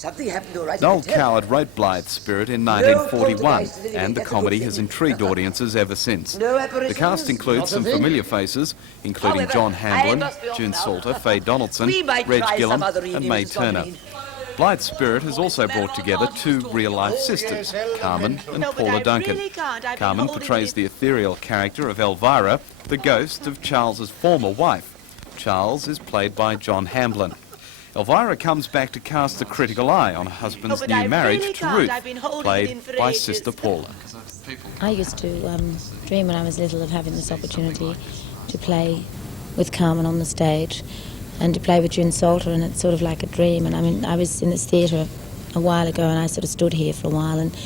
something happened all right. Noel Coward wrote Blythe's Spirit in 1941, and the comedy has intrigued audiences ever since. The cast includes some familiar faces, including John Hamblin, June Salter, Faye Donaldson, Reg Gillam and May Turner. Blythe's Spirit has also brought together two real-life sisters, Carmen and Paula Duncan. Carmen portrays the ethereal character of Elvira, the ghost of Charles's former wife. Charles is played by John Hamblin. Elvira comes back to cast a critical eye on her husband's new marriage to Ruth, played by Sister Paula. I used to dream when I was little of having this opportunity to play with Carmen on the stage and to play with June Salter, and it's sort of like a dream. And I mean, I was in this theatre a while ago, and I sort of stood here for a while and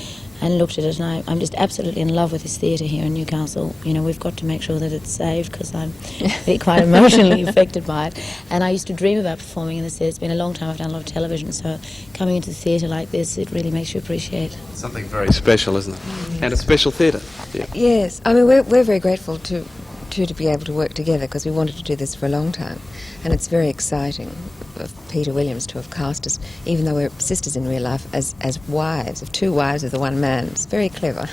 looked at it, and I'm just absolutely in love with this theatre here in Newcastle. You know, we've got to make sure that it's saved, because I'm really quite emotionally affected by it. And I used to dream about performing in this theatre. It's been a long time. I've done a lot of television, so coming into the theatre like this, it really makes you appreciate. Something very special, isn't it? And a special theatre. Yeah. Yes, I mean, we're very grateful to be able to work together, because we wanted to do this for a long time, and it's very exciting of Peter Williams to have cast us, even though we're sisters in real life, as wives, of two wives of the one man. It's very clever.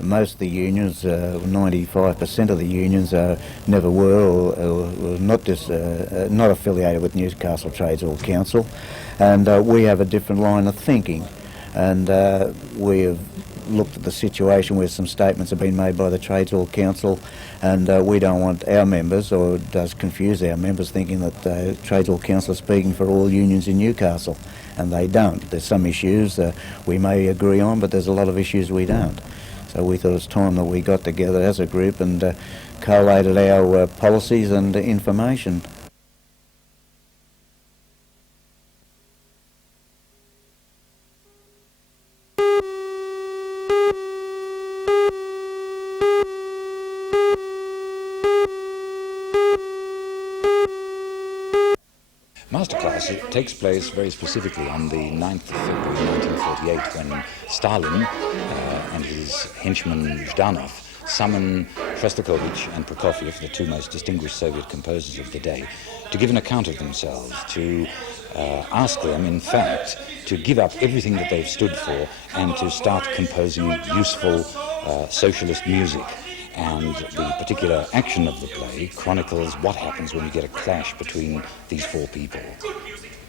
Most of the unions, 95% of the unions, never were or not affiliated with Newcastle Trades Hall Council, and we have a different line of thinking, and we have looked at the situation where some statements have been made by the Trades Hall Council, and we don't want our members, or it does confuse our members, thinking that the Trades Hall Council is speaking for all unions in Newcastle, and they don't. There's some issues we may agree on, but there's a lot of issues we don't. So we thought it was time that we got together as a group and collated our policies and information. Masterclass takes place very specifically on the 9th of February 1948, when Stalin and his henchman Zhdanov summon Shostakovich and Prokofiev, the two most distinguished Soviet composers of the day, to give an account of themselves, to ask them, in fact, to give up everything that they've stood for and to start composing useful socialist music. And the particular action of the play chronicles what happens when you get a clash between these four people.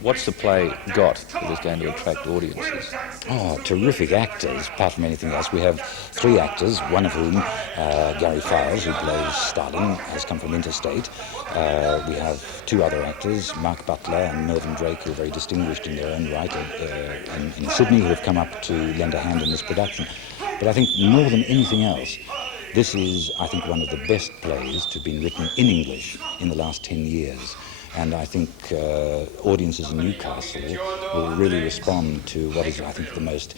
What's the play got that is going to attract audiences? Oh, terrific actors, apart from anything else. We have three actors, one of whom, Gary Files, who plays Stalin, has come from Interstate. We have two other actors, Mark Butler and Mervyn Drake, who are very distinguished in their own right in Sydney, who have come up to lend a hand in this production. But I think more than anything else, this is, I think, one of the best plays to have been written in English in the last 10 years. And I think audiences in Newcastle will really respond to what is, I think, the most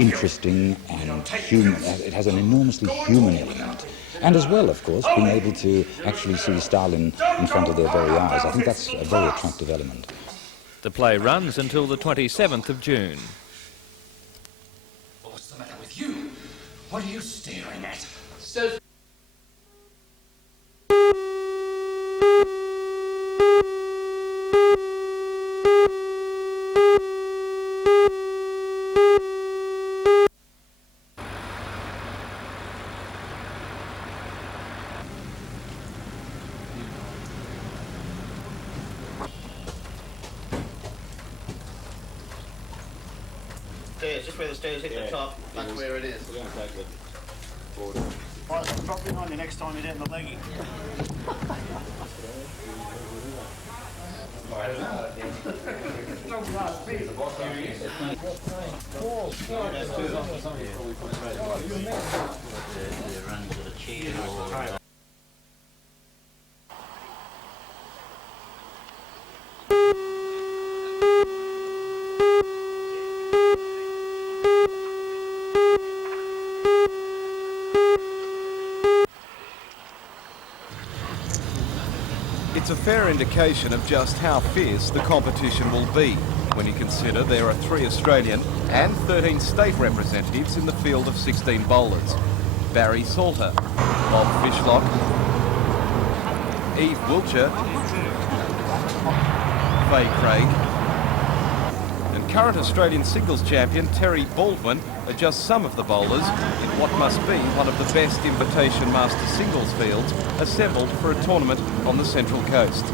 interesting and human. It has an enormously human element. And as well, of course, being able to actually see Stalin in front of their very eyes. I think that's a very attractive element. The play runs until the 27th of June. What's the matter with you? What are you staring at? Stairs, just where the stairs hit the top, that's where it is. We're going to take the border. Right, so drop behind you next time you're down the legging. It's a fair indication of just how fierce the competition will be when you consider there are 3 Australian and 13 state representatives in the field of 16 bowlers. Barry Salter, Bob Fishlock, Eve Wiltshire, Faye Craig, and current Australian singles champion Terry Baldwin are just some of the bowlers in what must be one of the best Invitation Master singles fields assembled for a tournament on the Central Coast.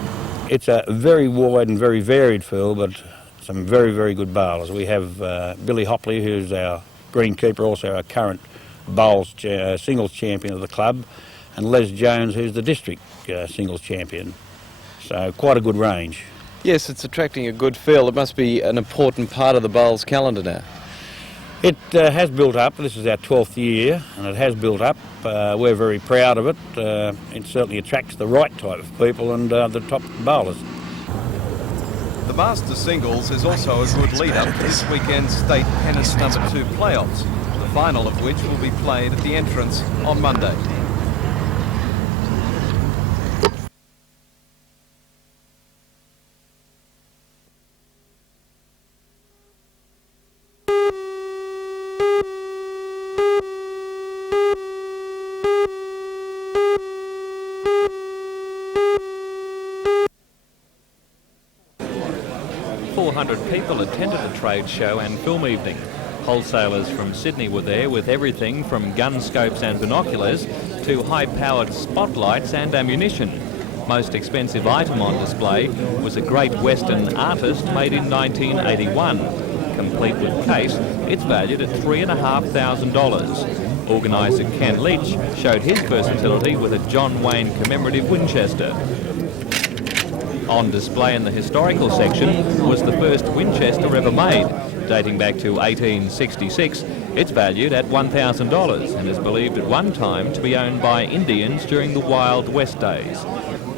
It's a very wide and very varied field, but some very, very good bowlers. We have Billy Hopley, who's our greenkeeper, also our current bowls singles champion of the club, and Les Jones, who's the district singles champion. So quite a good range. Yes, it's attracting a good field. It must be an important part of the bowls calendar now. It has built up. This is our 12th year, and it has built up. We're very proud of it. It certainly attracts the right type of people and the top bowlers. The Masters Singles is also a good lead-up to this weekend's State Pennant No. 2 playoffs, the final of which will be played at the entrance on Monday. People attended the trade show and film evening. Wholesalers from Sydney were there with everything from gun scopes and binoculars to high-powered spotlights and ammunition. Most expensive item on display was a Great Western Artist made in 1981. Complete with case, it's valued at $3,500. Organiser Ken Leach showed his versatility with a John Wayne commemorative Winchester. On display in the historical section was the first Winchester ever made. Dating back to 1866, it's valued at $1,000 and is believed at one time to be owned by Indians during the Wild West days.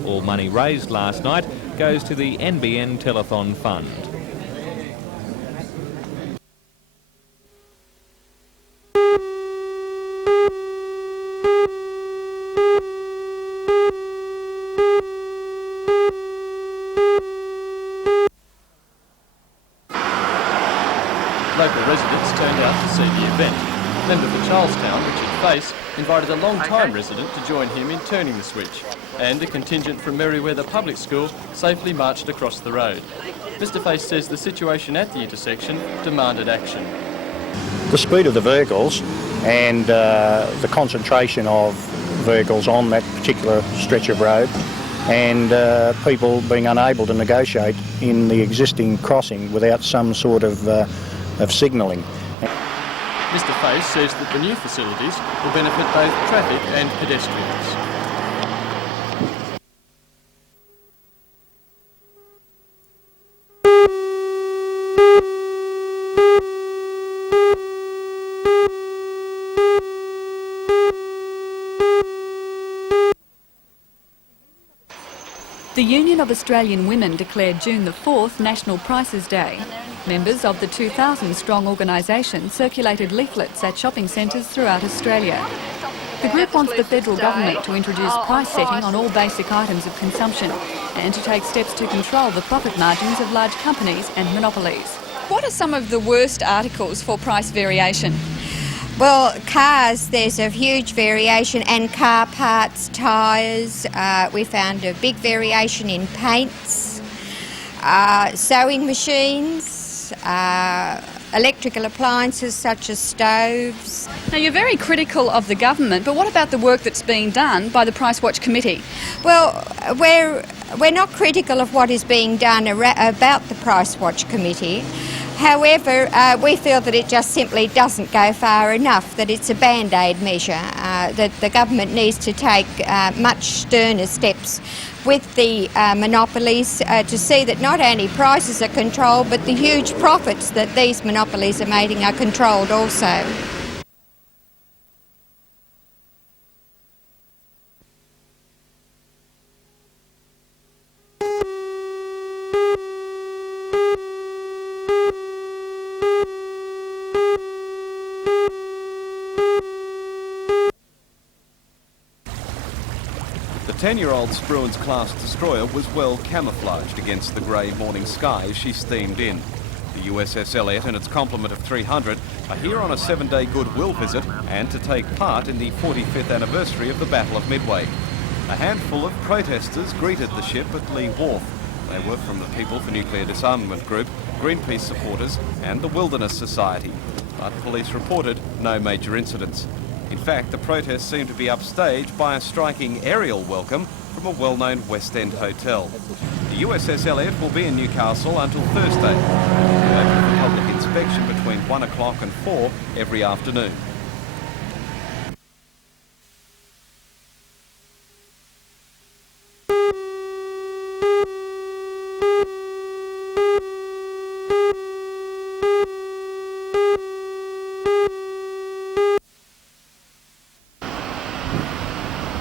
All money raised last night goes to the NBN Telethon Fund. Local residents turned out to see the event. Member for Charlestown, Richard Face, invited a long-time resident to join him in turning the switch, and a contingent from Merriweather Public School safely marched across the road. Mr Face says the situation at the intersection demanded action. The speed of the vehicles and the concentration of vehicles on that particular stretch of road, and people being unable to negotiate in the existing crossing without some sort of signalling. Mr Face says that the new facilities will benefit both traffic and pedestrians. The Union of Australian Women declared June the 4th National Prices Day. Members of the 2,000-strong organisation circulated leaflets at shopping centres throughout Australia. The group wants the federal government to introduce price setting on all basic items of consumption and to take steps to control the profit margins of large companies and monopolies. What are some of the worst articles for price variation? Well, cars, there's a huge variation, and car parts, tyres. We found a big variation in paints, sewing machines, electrical appliances such as stoves. Now, you're very critical of the government, but what about the work that's being done by the Price Watch Committee? Well, we're not critical of what is being done about the Price Watch Committee. However, we feel that it just simply doesn't go far enough, that it's a band-aid measure, that the government needs to take much sterner steps with the monopolies to see that not only prices are controlled, but the huge profits that these monopolies are making are controlled also. The 10-year-old Spruance class destroyer was well camouflaged against the grey morning sky as she steamed in. The USS Elliott and its complement of 300 are here on a 7-day goodwill visit and to take part in the 45th anniversary of the Battle of Midway. A handful of protesters greeted the ship at Lee Wharf. They were from the People for Nuclear Disarmament Group, Greenpeace supporters and the Wilderness Society. But police reported no major incidents. In fact, the protests seemed to be upstaged by a striking aerial welcome from a well-known West End hotel. The USS Elliott will be in Newcastle until Thursday. It will be open for public inspection between 1 o'clock and 4 every afternoon.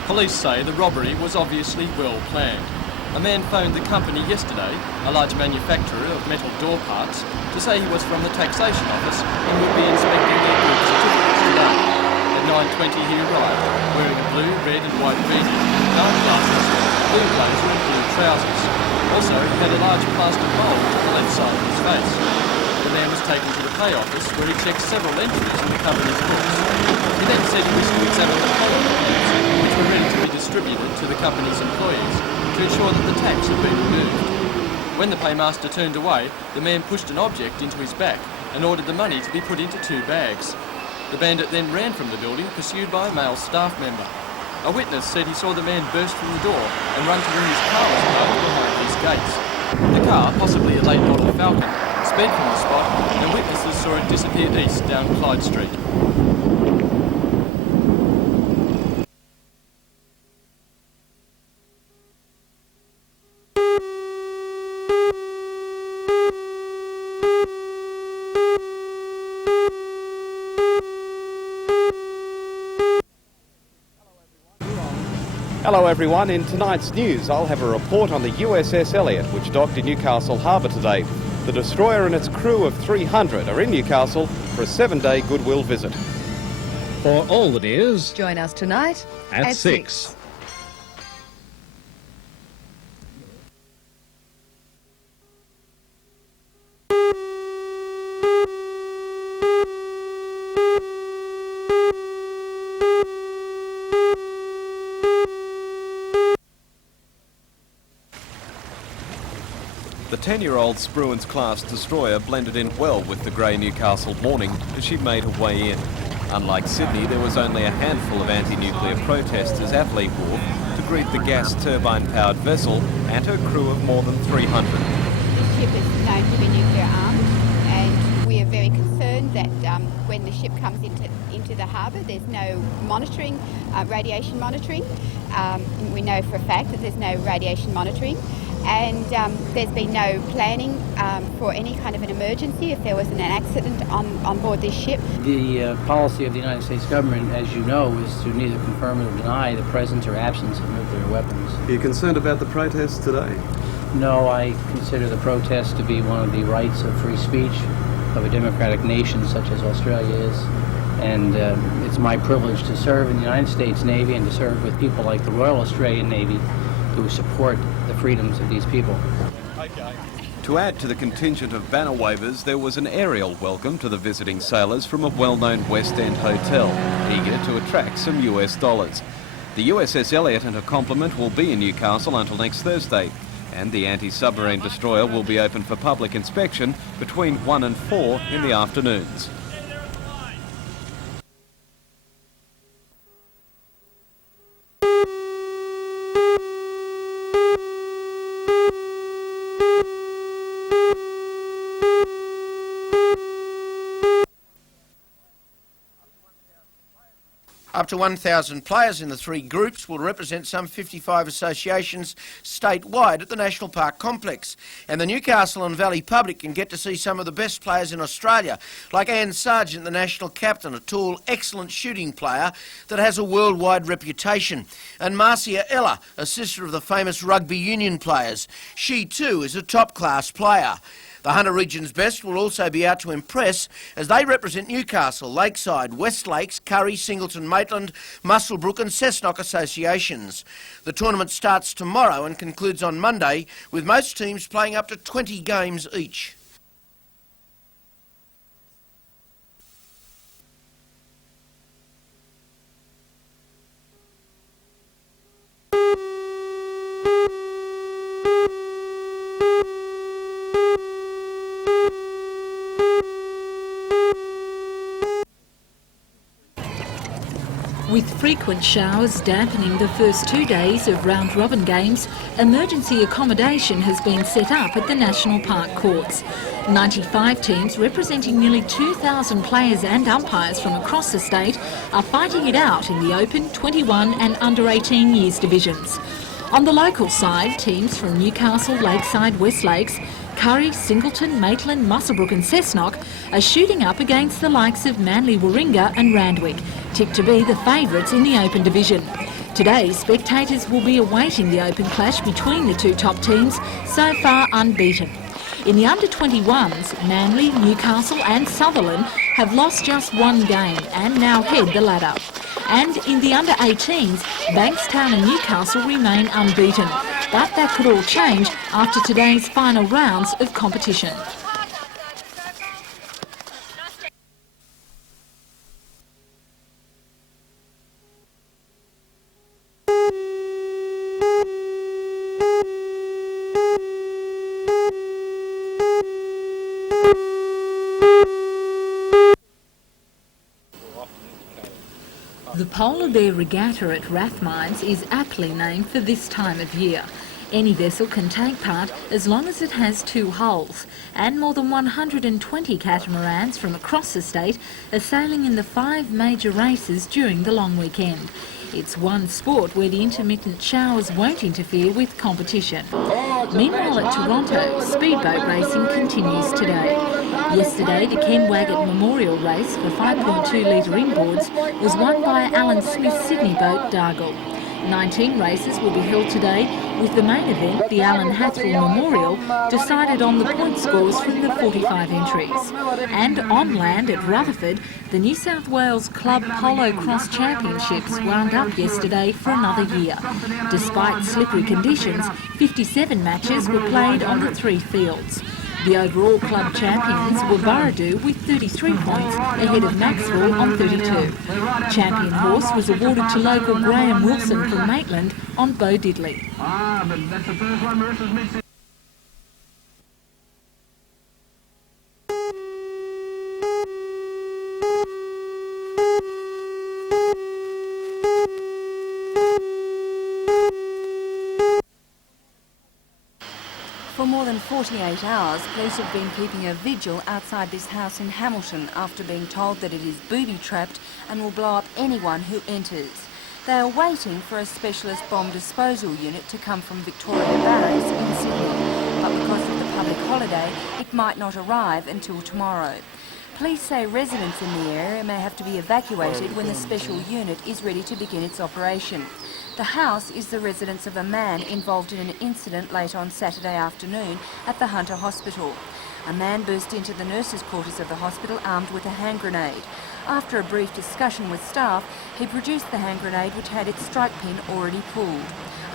Police say the robbery was obviously well planned. A man phoned the company yesterday, a large manufacturer of metal door parts, to say he was from the taxation office and would be inspecting their goods certificates today. At 9:20 he arrived, wearing a blue, red and white beanie, dark glasses, blue blazer and blue trousers. Also, he had a large plastic mould to the left side of his face. The man was taken to the pay office where he checked several entries in the company's books. He then said he was to examine the pay reports, which were ready to be distributed to the company's employees to ensure that the tax had been removed. When the paymaster turned away, the man pushed an object into his back and ordered the money to be put into 2 bags. The bandit then ran from the building, pursued by a male staff member. A witness said he saw the man burst from the door and run to where his car was parked behind these gates. The car, possibly a late model Falcon, sped from the spot and witnesses saw it disappear east down Clyde Street. Hello everyone, in tonight's news I'll have a report on the USS Elliott which docked in Newcastle Harbour today. The destroyer and its crew of 300 are in Newcastle for a 7-day goodwill visit. For all the news, join us tonight at 6. The 10-year-old Spruance class destroyer blended in well with the grey Newcastle morning as she made her way in. Unlike Sydney, there was only a handful of anti-nuclear protesters at Lee Wharf to greet the gas turbine-powered vessel and her crew of more than 300. The ship is known to be nuclear armed, and we are very concerned that when the ship comes into the harbour, there's no monitoring, radiation monitoring. We know for a fact that there's no radiation monitoring. And there's been no planning for any kind of an emergency if there was an accident on board this ship. The policy of the United States government, as you know, is to neither confirm nor deny the presence or absence of nuclear weapons. Are you concerned about the protests today? No, I consider the protest to be one of the rights of free speech of a democratic nation such as Australia is. And it's my privilege to serve in the United States Navy and to serve with people like the Royal Australian Navy who support the freedoms of these people. To add to the contingent of banner wavers, there was an aerial welcome to the visiting sailors from a well-known West End hotel, eager to attract some US dollars. The USS Elliott and her complement will be in Newcastle until next Thursday, and the anti-submarine destroyer will be open for public inspection between 1 and 4 in the afternoons. Up to 1,000 players in the 3 groups will represent some 55 associations statewide at the National Park Complex. And the Newcastle and Valley public can get to see some of the best players in Australia, like Anne Sargent, the national captain, a tall, excellent shooting player that has a worldwide reputation. And Marcia Ella, a sister of the famous rugby union players. She too is a top-class player. The Hunter Region's best will also be out to impress as they represent Newcastle, Lakeside, West Lakes, Curry, Singleton, Maitland, Muswellbrook and Cessnock associations. The tournament starts tomorrow and concludes on Monday, with most teams playing up to 20 games each. With frequent showers dampening the first 2 days of round-robin games, emergency accommodation has been set up at the National Park courts. 95 teams representing nearly 2,000 players and umpires from across the state are fighting it out in the Open, 21 and under 18 years divisions. On the local side, teams from Newcastle, Lakeside, West Lakes, Curry, Singleton, Maitland, Muswellbrook and Cessnock are shooting up against the likes of Manly, Warringah and Randwick, tipped to be the favourites in the Open division. Today, spectators will be awaiting the Open clash between the two top teams, so far unbeaten. In the under-21s, Manly, Newcastle and Sutherland have lost just one game and now head the ladder. And in the under-18s, Bankstown and Newcastle remain unbeaten. But that could all change after today's final rounds of competition. The Polar Bear Regatta at Rathmines is aptly named for this time of year. Any vessel can take part as long as it has 2 hulls, and more than 120 catamarans from across the state are sailing in the 5 major races during the long weekend. It's one sport where the intermittent showers won't interfere with competition. Meanwhile at Toronto, speedboat racing continues today. Yesterday, the Ken Waggett Memorial Race for 5.2 litre inboards was won by Alan Smith's Sydney boat Dargle. 19 races will be held today, with the main event, the Alan Hathwell Memorial, decided on the point scores from the 45 entries. And on land at Rutherford, the New South Wales Club Polo Cross Championships wound up yesterday for another year. Despite slippery conditions, 57 matches were played on the 3 fields. The overall club champions were Burradoo with 33 points ahead of Maxwell on 32. Champion horse was awarded to local Graham Wilson from Maitland on Bo Diddley. For more than 48 hours, police have been keeping a vigil outside this house in Hamilton after being told that it is booby-trapped and will blow up anyone who enters. They are waiting for a specialist bomb disposal unit to come from Victoria Barracks in Sydney, but because of the public holiday, it might not arrive until tomorrow. Police say residents in the area may have to be evacuated when the special unit is ready to begin its operation. The house is the residence of a man involved in an incident late on Saturday afternoon at the Hunter Hospital. A man burst into the nurses' quarters of the hospital armed with a hand grenade. After a brief discussion with staff, he produced the hand grenade which had its strike pin already pulled.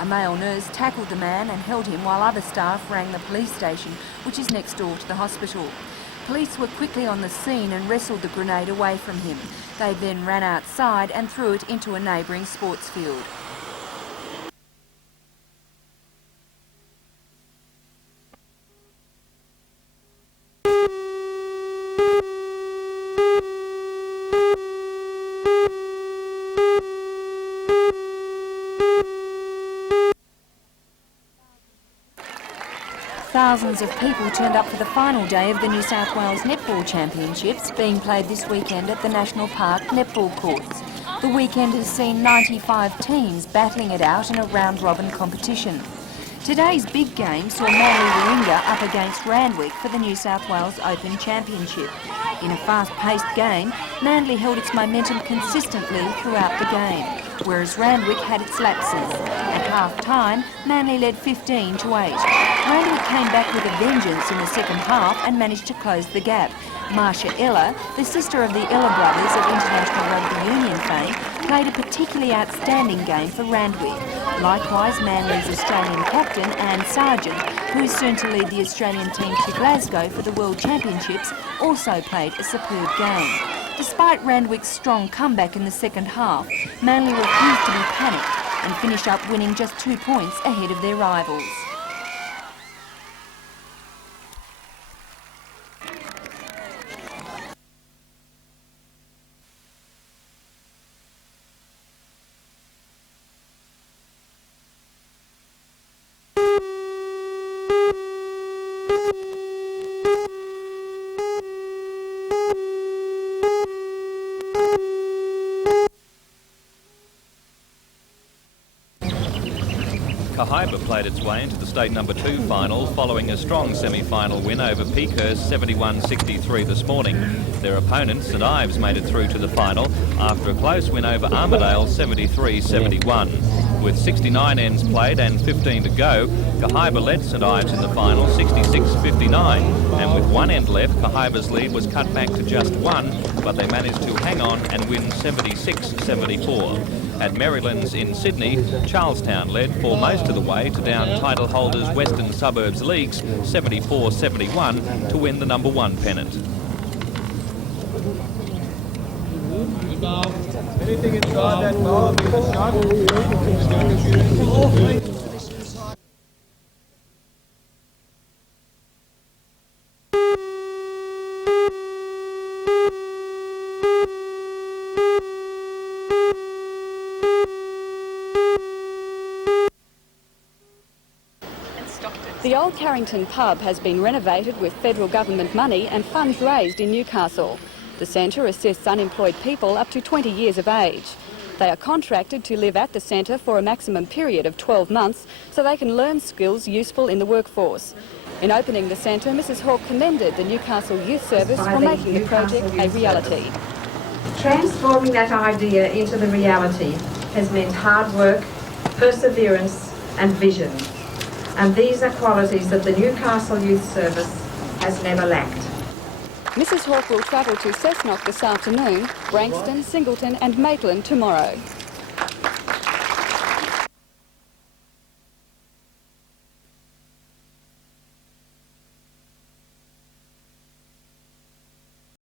A male nurse tackled the man and held him while other staff rang the police station, which is next door to the hospital. Police were quickly on the scene and wrestled the grenade away from him. They then ran outside and threw it into a neighbouring sports field. Thousands of people turned up for the final day of the New South Wales Netball Championships being played this weekend at the National Park netball courts. The weekend has seen 95 teams battling it out in a round-robin competition. Today's big game saw Manly Warringah up against Randwick for the New South Wales Open Championship. In a fast-paced game, Manly held its momentum consistently throughout the game, whereas Randwick had its lapses. At half-time, Manly led 15-8. Randwick came back with a vengeance in the second half and managed to close the gap. Marsha Ella, the sister of the Ella brothers of international rugby union fame, played a particularly outstanding game for Randwick. Likewise, Manly's Australian captain, Anne Sargent, who is soon to lead the Australian team to Glasgow for the World Championships, also played a superb game. Despite Randwick's strong comeback in the second half, Manly refused to be panicked and finished up winning just 2 points ahead of their rivals. Cahaiba played its way into the state number 2 final following a strong semi-final win over Peakhurst 71-63 this morning. Their opponent, St Ives, made it through to the final after a close win over Armidale 73-71. With 69 ends played and 15 to go, Cahaiba led St Ives in the final 66-59, and with 1 end left, Cahaiba's lead was cut back to just 1, but they managed to hang on and win 76-74. At Marylands in Sydney, Charlestown led for most of the way to down title holders Western Suburbs Leagues 74-71 to win the number 1 pennant. Anything inside that ball, be a shot. The old Carrington pub has been renovated with federal government money and funds raised in Newcastle. The centre assists unemployed people up to 20 years of age. They are contracted to live at the centre for a maximum period of 12 months so they can learn skills useful in the workforce. In opening the centre, Mrs Hawke commended the Newcastle Youth Service for making the project a reality. Transforming that idea into the reality has meant hard work, perseverance and vision. And these are qualities that the Newcastle Youth Service has never lacked. Mrs Hawke will travel to Cessnock this afternoon, Branxton, Singleton and Maitland tomorrow.